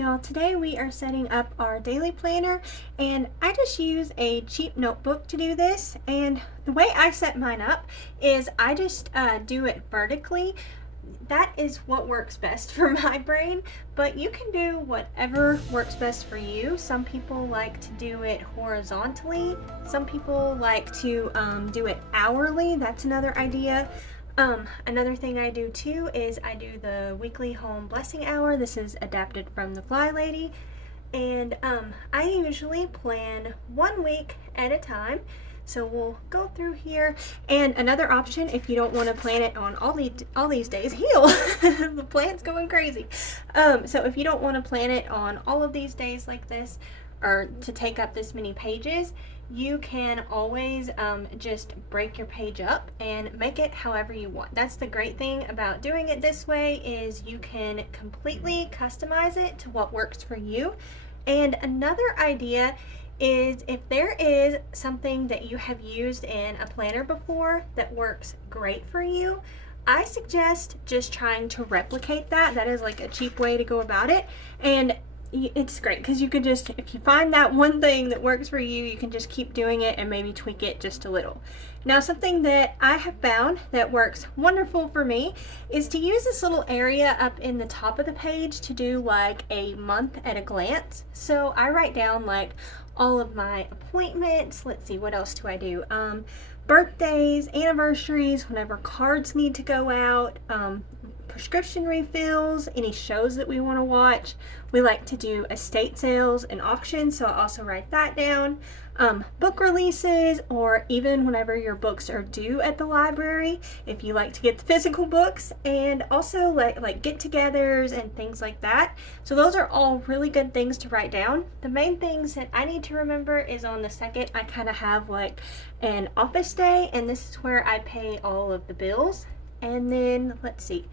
y'all, today we are setting up our daily planner, and I just use a cheap notebook to do this. And the way I set mine up is I just do it vertically. That is what works best for my brain, but you can do whatever works best for you. Some people like to do it horizontally. Some people like to do it hourly. That's another idea. Another thing I do too is I do the weekly home blessing hour. This is adapted from the Fly Lady, and I usually plan 1 week at a time. So we'll go through here, and another option, if you don't want to plan it on all these days, the plant's going crazy. So if you don't want to plan it on all of these days like this, or to take up this many pages, you can always just break your page up and make it however you want. That's the great thing about doing it this way, is you can completely customize it to what works for you. And another idea is, if there is something that you have used in a planner before that works great for you, I suggest just trying to replicate that. That is like a cheap way to go about it, and it's great because you could just, if you find that one thing that works for you, you can just keep doing it and maybe tweak it just a little. Now, something that I have found that works wonderful for me is to use this little area up in the top of the page to do like a month at a glance. So I write down like all of my appointments. Let's see, what else do I do? Birthdays, anniversaries, whenever cards need to go out, prescription refills, any shows that we want to watch. We like to do estate sales and auctions, so I also write that down. Book releases, or even whenever your books are due at the library, if you like to get the physical books, and also like get-togethers and things like that. So those are all really good things to write down. The main things that I need to remember is on the second, I kind of have like an office day, and this is where I pay all of the bills. And then let's see,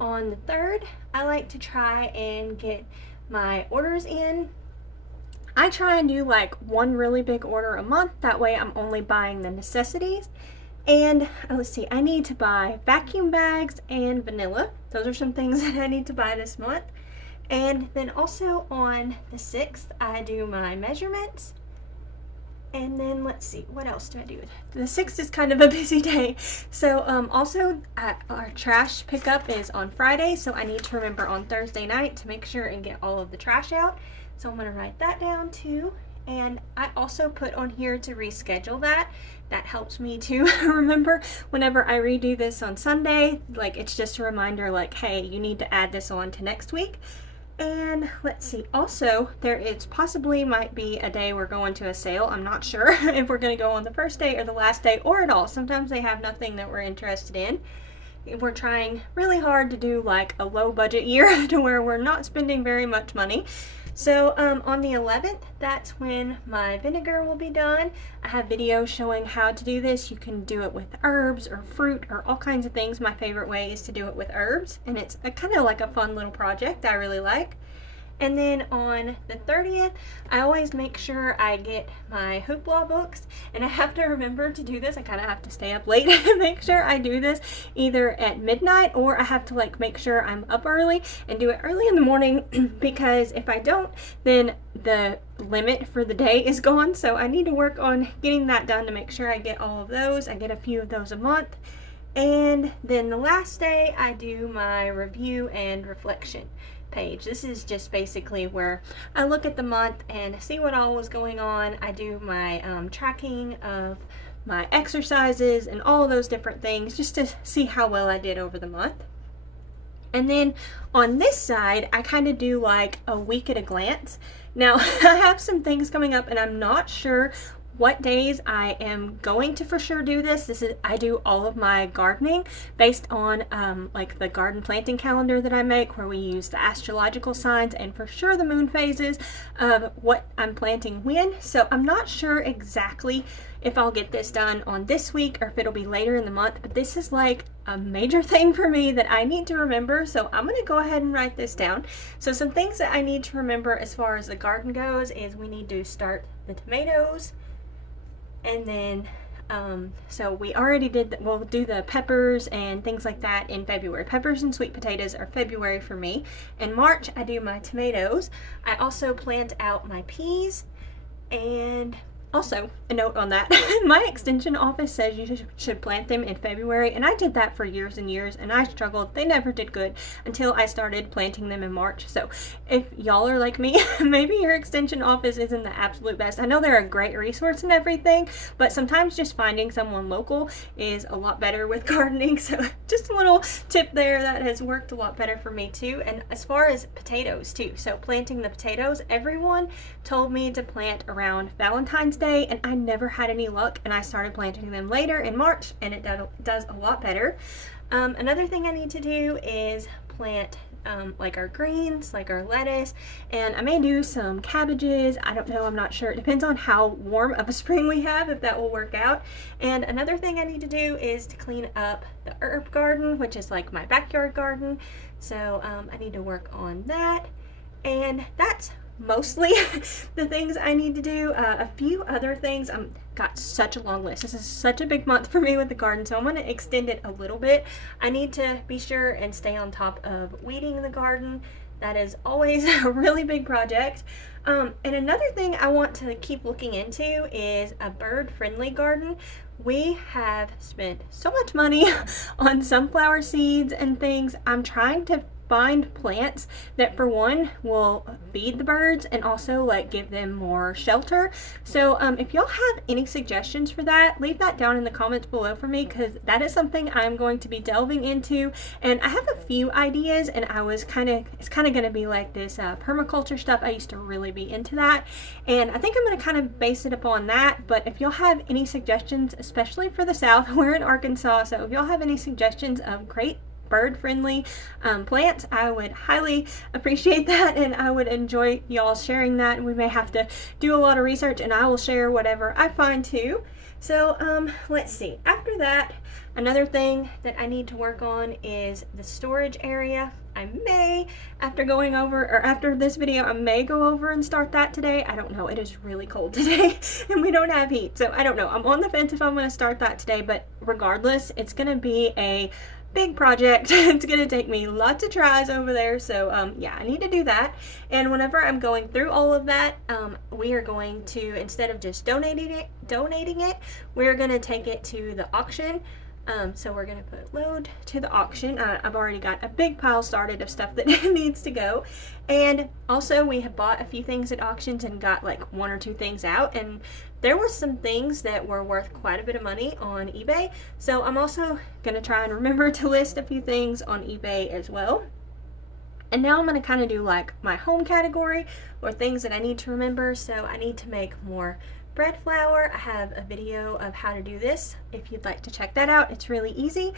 on the third, I like to try and get my orders in. I try and do like one really big order a month. That way I'm only buying the necessities. And let's see, I need to buy vacuum bags and vanilla. Those are some things that I need to buy this month. And then also on the 6th, I do my measurements. And then let's see, what else do I do? The 6th is kind of a busy day. So also our trash pickup is on Friday, so I need to remember on Thursday night to make sure and get all of the trash out. So I'm going to write that down too. And I also put on here to reschedule that. That helps me to remember whenever I redo this on Sunday. Like, it's just a reminder like, hey, you need to add this on to next week. And let's see, also there is possibly might be a day we're going to a sale. I'm not sure if we're going to go on the first day or the last day or at all. Sometimes they have nothing that we're interested in. We're trying really hard to do like a low budget year to where we're not spending very much money. So on the 11th, that's when my vinegar will be done. I have videos showing how to do this. You can do it with herbs or fruit or all kinds of things. My favorite way is to do it with herbs, and it's kind of like a fun little project I really like. And then on the 30th, I always make sure I get my hoopla books, and I have to remember to do this. I kind of have to stay up late to make sure I do this either at midnight, or I have to like make sure I'm up early and do it early in the morning because if I don't, then the limit for the day is gone. So I need to work on getting that done to make sure I get all of those. I get a few of those a month. And then the last day, I do my review and reflection page. This is just basically where I look at the month and see what all was going on. I do my tracking of my exercises and all of those different things just to see how well I did over the month. And then on this side, I kind of do like a week at a glance. Now, I have some things coming up and I'm not sure what days I am going to for sure do this. I do all of my gardening based on like the garden planting calendar that I make, where we use the astrological signs and for sure the moon phases of what I'm planting when. So I'm not sure exactly if I'll get this done on this week or if it'll be later in the month, but this is like a major thing for me that I need to remember. So I'm going to go ahead and write this down. So some things that I need to remember as far as the garden goes is we need to start the tomatoes. And then So we already we'll do the peppers and things like that in February. Peppers and sweet potatoes are February for me. In March, I do my tomatoes. I also plant out my peas. And also, a note on that, my extension office says you should plant them in February, and I did that for years and years, and I struggled. They never did good until I started planting them in March. So if y'all are like me, maybe your extension office isn't the absolute best. I know they're a great resource and everything, but sometimes just finding someone local is a lot better with gardening. So just a little tip there that has worked a lot better for me too. And as far as potatoes too, so planting the potatoes, everyone told me to plant around Valentine's Day, and I never had any luck, and I started planting them later in March, and it does a lot better. Another thing I need to do is plant like our greens, like our lettuce, and I may do some cabbages. I don't know, I'm not sure. It depends on how warm of a spring we have, if that will work out. And another thing I need to do is to clean up the herb garden, which is like my backyard garden. So I need to work on that, and that's mostly the things I need to do. A few other things. Got such a long list. This is such a big month for me with the garden, so I'm going to extend it a little bit. I need to be sure and stay on top of weeding the garden. That is always a really big project. And another thing I want to keep looking into is a bird-friendly garden. We have spent so much money on sunflower seeds and things. I'm trying to find plants that, for one, will feed the birds and also like give them more shelter. So if y'all have any suggestions for that, leave that down in the comments below for me, because that is something I'm going to be delving into. And I have a few ideas, and it's kind of going to be like this permaculture stuff. I used to really be into that, and I think I'm going to kind of base it upon that. But if y'all have any suggestions, especially for the South, we're in Arkansas, so if y'all have any suggestions of great bird-friendly plants, I would highly appreciate that, and I would enjoy y'all sharing that. And we may have to do a lot of research, and I will share whatever I find too. So let's see. After that, another thing that I need to work on is the storage area. I may, after this video, I may go over and start that today. I don't know. It is really cold today and we don't have heat. So I don't know. I'm on the fence if I'm going to start that today, but regardless, it's going to be a big project. It's going to take me lots of tries over there. So yeah, I need to do that. And whenever I'm going through all of that, we are going to, instead of just donating it, we're going to take it to the auction. So we're going to put load to the auction. I've already got a big pile started of stuff that needs to go. And also we have bought a few things at auctions and got like one or two things out. And there were some things that were worth quite a bit of money on eBay. So I'm also going to try and remember to list a few things on eBay as well. And now I'm going to kind of do like my home category, or things that I need to remember. So I need to make more bread flour. I have a video of how to do this if you'd like to check that out. It's really easy.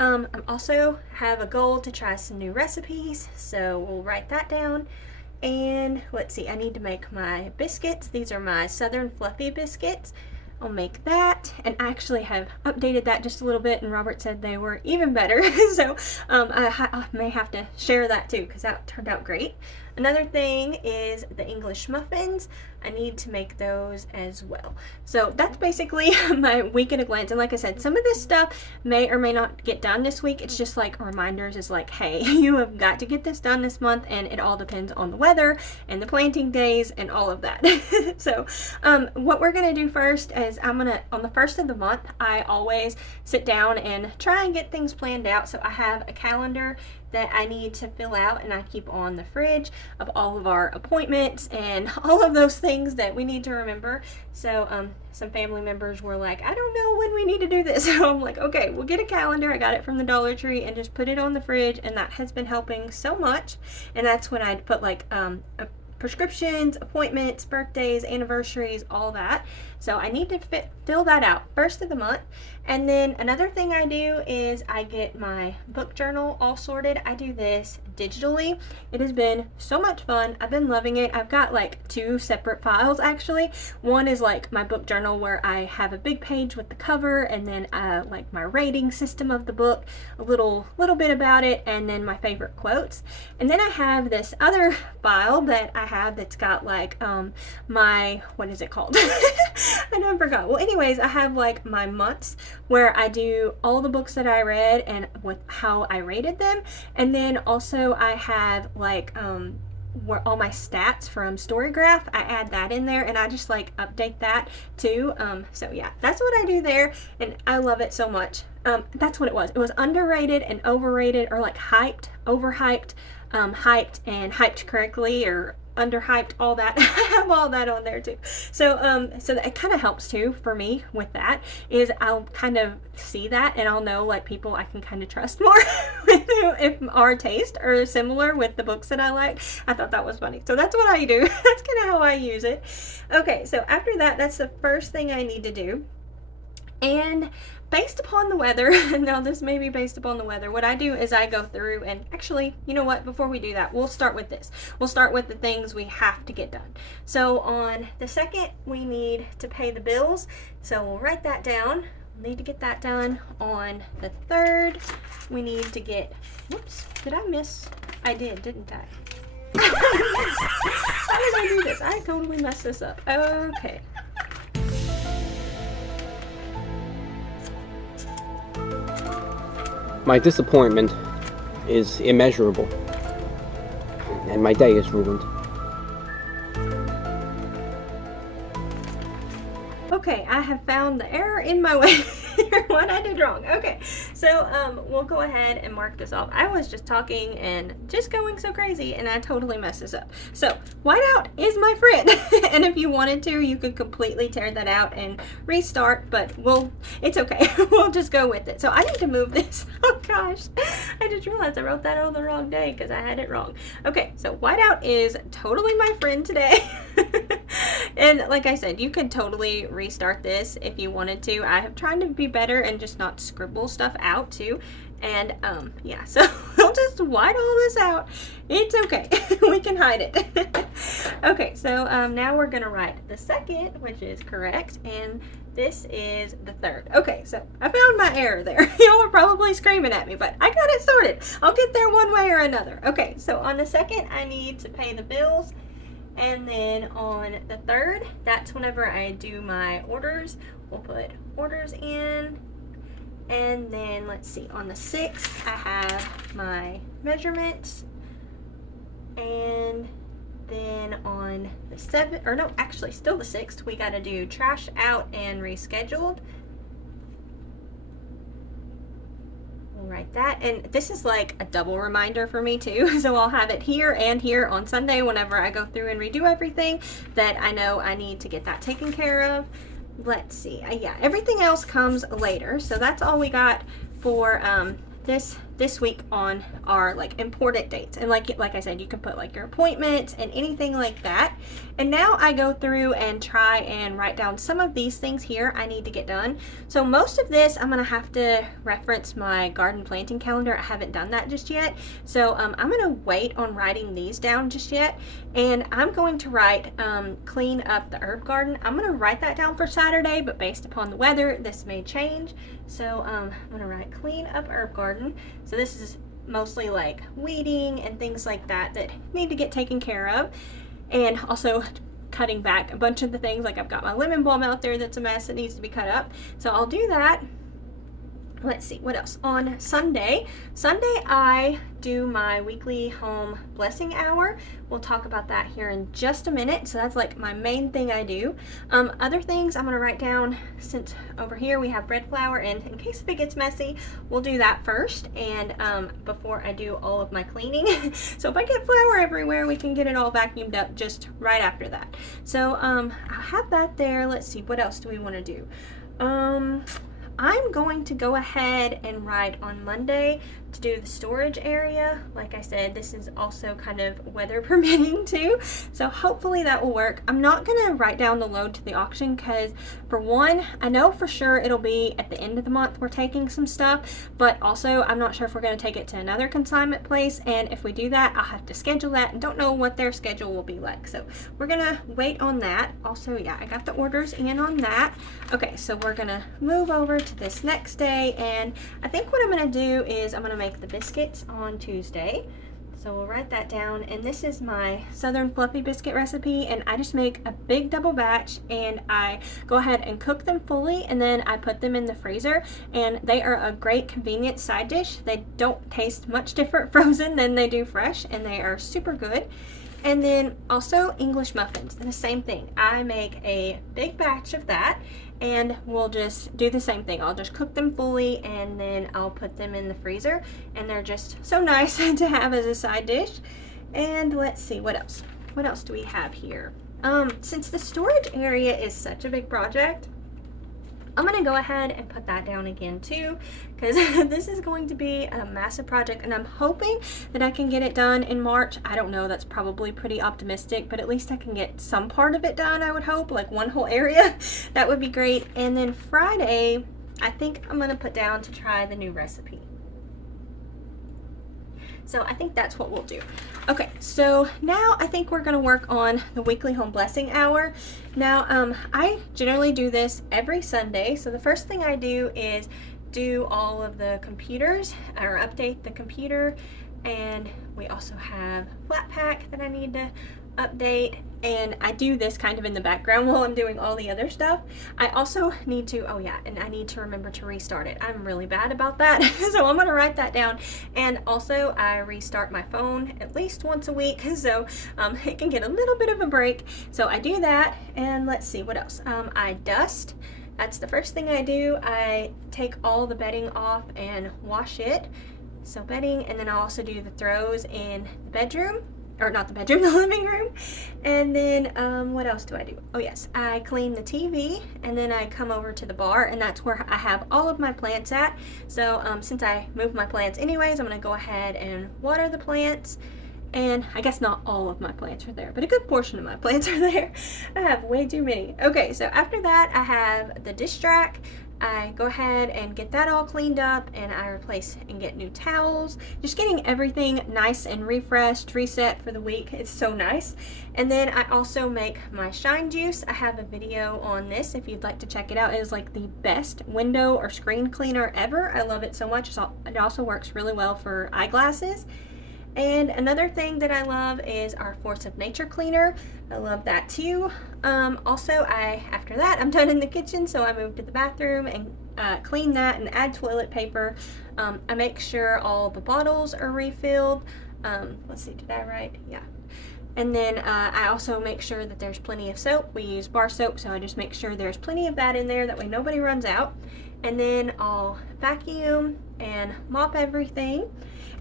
I also have a goal to try some new recipes, so we'll write that down. And let's see, I need to make my biscuits. These are my Southern Fluffy biscuits. I'll make that, and I actually have updated that just a little bit, and Robert said they were even better. So I may have to share that too, because that turned out great. Another thing is the English muffins. I need to make those as well. So that's basically my week at a glance. And like I said, some of this stuff may or may not get done this week. It's just like reminders. It's like, hey, you have got to get this done this month, and it all depends on the weather and the planting days and all of that. So what we're gonna do first is on the first of the month, I always sit down and try and get things planned out. So I have a calendar that I need to fill out, and I keep on the fridge of all of our appointments and all of those things that we need to remember. So some family members were like, I don't know when we need to do this. So I'm like, okay, we'll get a calendar. I got it from the Dollar Tree, and just put it on the fridge, and that has been helping so much. And that's when I'd put like prescriptions, appointments, birthdays, anniversaries, all that. So I need to fill that out first of the month. And then another thing I do is I get my book journal all sorted. I do this digitally. It has been so much fun. I've been loving it. I've got like 2 separate files actually. One is like my book journal where I have a big page with the cover, and then like my rating system of the book, a little bit about it, and then my favorite quotes. And then I have this other file that I have that's got like my, what is it called? I never forgot. Well, anyways, I have like my months where I do all the books that I read and with how I rated them. And then also I have like where all my stats from Storygraph, I add that in there, and I just like update that too. So yeah, that's what I do there, and I love it so much. That's what it was. It was underrated and overrated, or like hyped, overhyped, hyped and hyped correctly, or underhyped, all that. I have all that on there too. So so that it kind of helps too for me with that, is I'll kind of see that and I'll know like people I can kind of trust more if our taste are similar with the books that I like. I thought that was funny. So that's what I do. That's kind of how I use it. Okay, so after that, that's the first thing I need to do. And based upon the weather, now this may be based upon the weather, what I do is I go through and actually, you know what, before we do that, we'll start with this. We'll start with the things we have to get done. So on the 2nd, we need to pay the bills. So we'll write that down. We'll need to get that done. On the 3rd, we need to get, whoops, did I miss? I did, didn't I? How did I do this? I totally messed this up. Okay. My disappointment is immeasurable, and my day is ruined. Okay, I have found the error in my way. What I did wrong. Okay, so we'll go ahead and mark this off. I was just talking and just going so crazy, and I totally messed this up. So whiteout is my friend, and if you wanted to, you could completely tear that out and restart. But it's okay. We'll just go with it. So I need to move this. Oh gosh, I just realized I wrote that on the wrong day because I had it wrong. Okay, so whiteout is totally my friend today. And like I said, you could totally restart this if you wanted to. I have tried to be better and just not scribble stuff out too. And yeah, so we'll just white all this out. It's okay. We can hide it. Okay, so now we're gonna write the 2nd, which is correct, and this is the 3rd. Okay, so I found my error there. Y'all are probably screaming at me, but I got it sorted. I'll get there one way or another. Okay, so on the 2nd, I need to pay the bills. And then on the 3rd, that's whenever I do my orders. We'll put orders in. And then let's see, on the 6th, I have my measurements. And then on the 7th, or no, actually still the 6th, we got to do trash out and rescheduled. We'll write that, and this is like a double reminder for me too, so I'll have it here and here on Sunday whenever I go through and redo everything, that I know I need to get that taken care of. Let's see, yeah, everything else comes later, so that's all we got for this week on our like important dates. And like I said, you can put like your appointments and anything like that. And now I go through and try and write down some of these things here I need to get done. So most of this I'm gonna have to reference my garden planting calendar. I haven't done that just yet, so I'm gonna wait on writing these down just yet. And I'm going to write clean up the herb garden. I'm gonna write that down for Saturday, but based upon the weather this may change. So I'm gonna write clean up herb garden. So this is mostly like weeding and things like that that need to get taken care of, and also cutting back a bunch of the things. Like I've got my lemon balm out there that's a mess that needs to be cut up, so I'll do that. Let's see, what else? On Sunday I do my weekly home blessing hour. We'll talk about that here in just a minute. So that's like my main thing I do. Other things I'm gonna write down, since over here we have bread flour, and in case if it gets messy, we'll do that first, and before I do all of my cleaning. So if I get flour everywhere, we can get it all vacuumed up just right after that. So I'll have that there. Let's see, what else do we want to do? I'm going to go ahead and write on Monday to do the storage area. Like I said, this is also kind of weather permitting too, so hopefully that will work. I'm not gonna write down the load to the auction because, for one, I know for sure it'll be at the end of the month we're taking some stuff, but also I'm not sure if we're gonna take it to another consignment place, and if we do that, I'll have to schedule that and don't know what their schedule will be like, so we're gonna wait on that. Also, yeah, I got the orders in on that. Okay, so we're gonna move over to this next day, and I think what I'm gonna do is I'm gonna make the biscuits on Tuesday. So we'll write that down, and this is my Southern Fluffy Biscuit recipe, and I just make a big double batch and I go ahead and cook them fully, and then I put them in the freezer, and they are a great convenient side dish. They don't taste much different frozen than they do fresh, and they are super good. And then also English muffins, the same thing. I make a big batch of that, and we'll just do the same thing. I'll just cook them fully, and then I'll put them in the freezer, and they're just so nice to have as a side dish. And let's see, what else? What else do we have here? Since the storage area is such a big project, I'm gonna go ahead and put that down again too, because this is going to be a massive project, and I'm hoping that I can get it done in March. I don't know, that's probably pretty optimistic, but at least I can get some part of it done, I would hope, like one whole area. That would be great. And then Friday, I think I'm gonna put down to try the new recipe. So I think that's what we'll do. Okay, so now I think we're gonna work on the weekly home blessing hour. Now, I generally do this every Sunday. So the first thing I do is do all of the computers, or update the computer, and we also have flat pack that I need to update, and I do this kind of in the background while I'm doing all the other stuff. I also need to, oh yeah, and I need to remember to restart it. I'm really bad about that, so I'm gonna write that down. And also I restart my phone at least once a week, so it can get a little bit of a break. So I do that, and let's see, what else? I dust. That's the first thing I do. I take all the bedding off and wash it. So bedding, and then I also do the throws in the bedroom. Or not the bedroom, the living room. And then what else do I do? Oh yes, I clean the TV, and then I come over to the bar, and that's where I have all of my plants at. So since I moved my plants anyways, I'm gonna go ahead and water the plants. And I guess not all of my plants are there, but a good portion of my plants are there. I have way too many. Okay, so after that, I have the dish rack. I go ahead and get that all cleaned up, and I replace and get new towels. Just getting everything nice and refreshed, reset for the week. It's so nice. And then I also make my shine juice. I have a video on this if you'd like to check it out. It is like the best window or screen cleaner ever. I love it so much. It also works really well for eyeglasses. And another thing that I love is our Force of Nature cleaner. I love that too. Also, after that, I'm done in the kitchen, so I move to the bathroom and clean that and add toilet paper. I make sure all the bottles are refilled. Let's see, did I write? Yeah. And then I also make sure that there's plenty of soap. We use bar soap, so I just make sure there's plenty of that in there. That way nobody runs out. And then I'll vacuum and mop everything.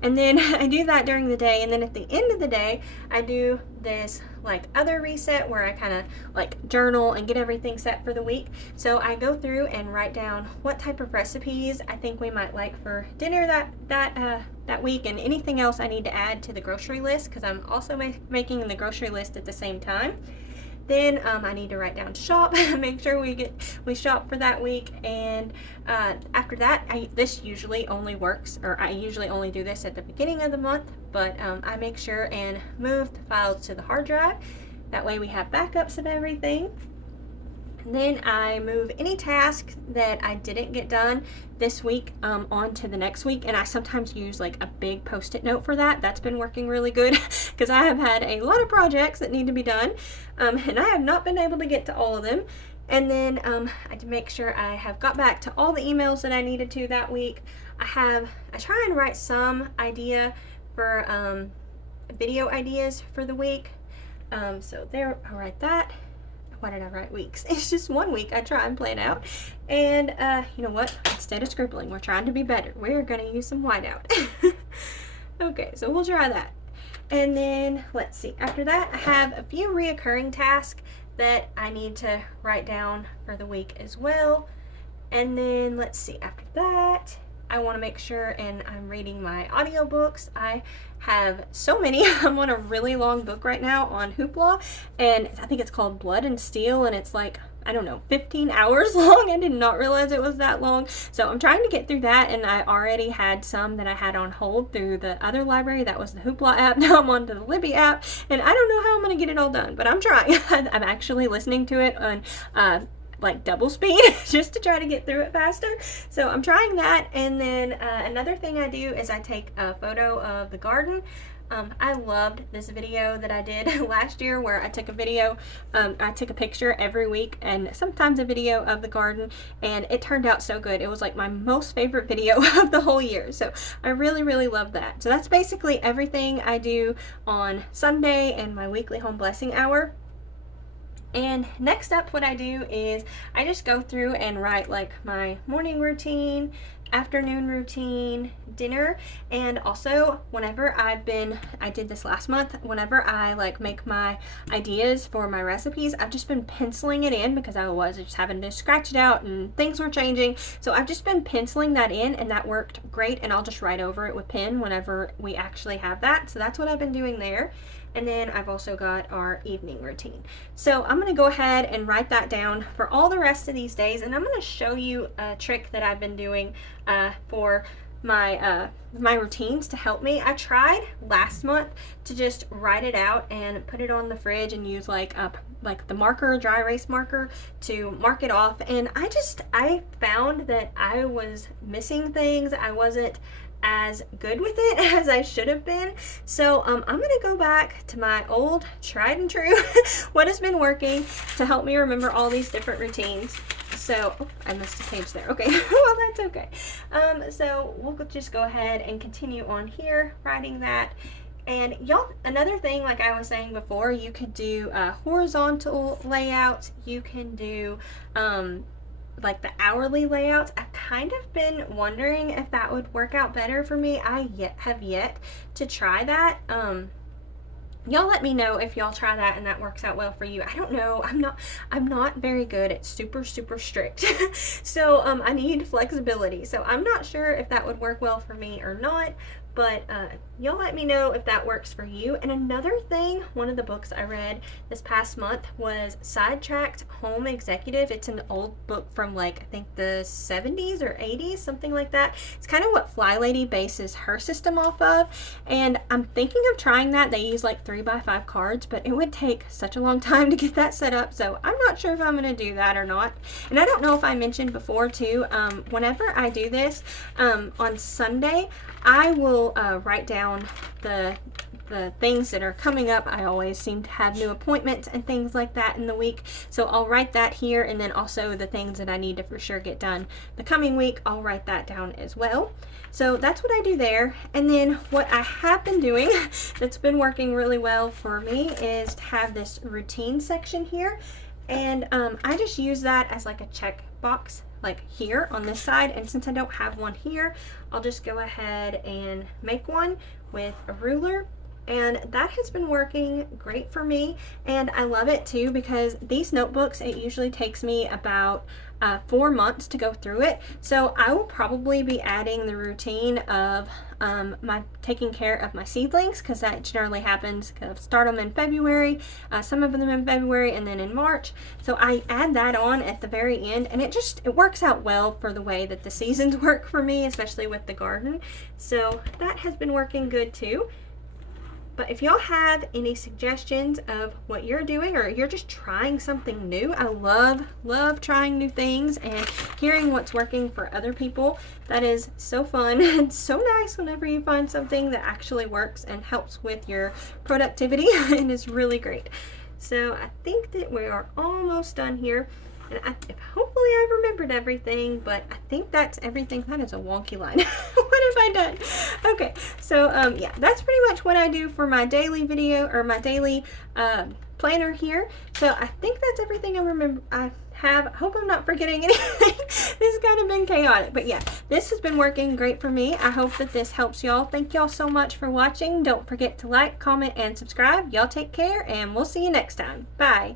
And then I do that during the day, and then at the end of the day I do this like other reset where I kind of like journal and get everything set for the week. So I go through and write down what type of recipes I think we might like for dinner that week, and anything else I need to add to the grocery list, because I'm also making the grocery list at the same time. Then I need to write down shop, make sure we shop for that week, and after that, this usually only works, or I usually only do this at the beginning of the month, but I make sure and move the files to the hard drive. That way we have backups of everything. Then I move any task that I didn't get done this week on to the next week, and I sometimes use like a big post-it note for that. That's been working really good because I have had a lot of projects that need to be done, and I have not been able to get to all of them. And then I make sure I have got back to all the emails that I needed to that week. I try and write some idea for video ideas for the week. So there, I'll write that. Why did I write weeks? It's just 1 week I try and plan out. And you know what? Instead of scribbling, we're trying to be better. We're going to use some whiteout. Okay, so we'll try that. And then, let's see. After that, I have a few reoccurring tasks that I need to write down for the week as well. And then, let's see. After that, I want to make sure, and I'm reading my audiobooks. I have so many. I'm on a really long book right now on Hoopla, and I think it's called Blood and Steel, and it's like, I don't know, 15 hours long. I did not realize it was that long. So I'm trying to get through that, and I already had some that I had on hold through the other library. That was the Hoopla app. Now I'm on to the Libby app, and I don't know how I'm going to get it all done, but I'm trying. I'm actually listening to it on like double speed just to try to get through it faster. So I'm trying that. And then another thing I do is I take a photo of the garden. I loved this video that I did last year where I took a video, I took a picture every week and sometimes a video of the garden, and it turned out so good. It was like my most favorite video of the whole year. So I really, really love that. So that's basically everything I do on Sunday and my weekly home blessing hour. And next up, what I do is I just go through and write like my morning routine, afternoon routine, dinner, and also whenever I did this last month, whenever I like make my ideas for my recipes, I've just been penciling it in because I was just having to scratch it out and things were changing. So I've just been penciling that in, and that worked great, and I'll just write over it with pen whenever we actually have that. So that's what I've been doing there. And then I've also got our evening routine. So I'm going to go ahead and write that down for all the rest of these days. And I'm going to show you a trick that I've been doing for my my routines to help me. I tried last month to just write it out and put it on the fridge and use like the marker, dry erase marker, to mark it off. And I found that I was missing things. I wasn't as good with it as I should have been. So I'm gonna go back to my old tried and true what has been working to help me remember all these different routines. So I missed a page there. Okay, well, that's okay. So we'll just go ahead and continue on here writing that. And y'all, another thing, like I was saying before, you could do horizontal layouts. You can do like the hourly layouts. I've kind of been wondering if that would work out better for me. I have yet to try that. Y'all let me know if y'all try that and that works out well for you. I don't know. I'm not very good at super strict. So I need flexibility. So I'm not sure if that would work well for me or not. But y'all let me know if that works for you. And another thing, one of the books I read this past month was Sidetracked Home Executive. It's an old book from like, I think the 70s or 80s, something like that. It's kind of what Fly Lady bases her system off of. And I'm thinking of trying that. They use like 3x5 cards, but it would take such a long time to get that set up. So I'm not sure if I'm going to do that or not. And I don't know if I mentioned before too, whenever I do this on Sunday, I will write down the things that are coming up. I always seem to have new appointments and things like that in the week. So I'll write that here, and then also the things that I need to for sure get done the coming week, I'll write that down as well. So that's what I do there. And then what I have been doing that's been working really well for me is to have this routine section here. And I just use that as like a check box, like here on this side. And since I don't have one here, I'll just go ahead and make one with a ruler. And that has been working great for me, and I love it too because these notebooks, it usually takes me about 4 months to go through it. So I will probably be adding the routine of my taking care of my seedlings, because that generally happens. Start them in February, some of them in February, and then in March. So I add that on at the very end, and it works out well for the way that the seasons work for me, especially with the garden. So that has been working good too. But if y'all have any suggestions of what you're doing, or you're just trying something new, I love trying new things and hearing what's working for other people. That is so fun and so nice whenever you find something that actually works and helps with your productivity. It is really great. So I think that we are almost done here. And hopefully I remembered everything, but I think that's everything. That is a wonky line. What have I done? Okay, so yeah, that's pretty much what I do for my daily video, or my daily planner here. So I think that's everything I remember. I hope I'm not forgetting anything. This has kind of been chaotic, but yeah, this has been working great for me. I hope that this helps y'all. Thank y'all so much for watching. Don't forget to like, comment, and subscribe. Y'all take care, and we'll see you next time. Bye.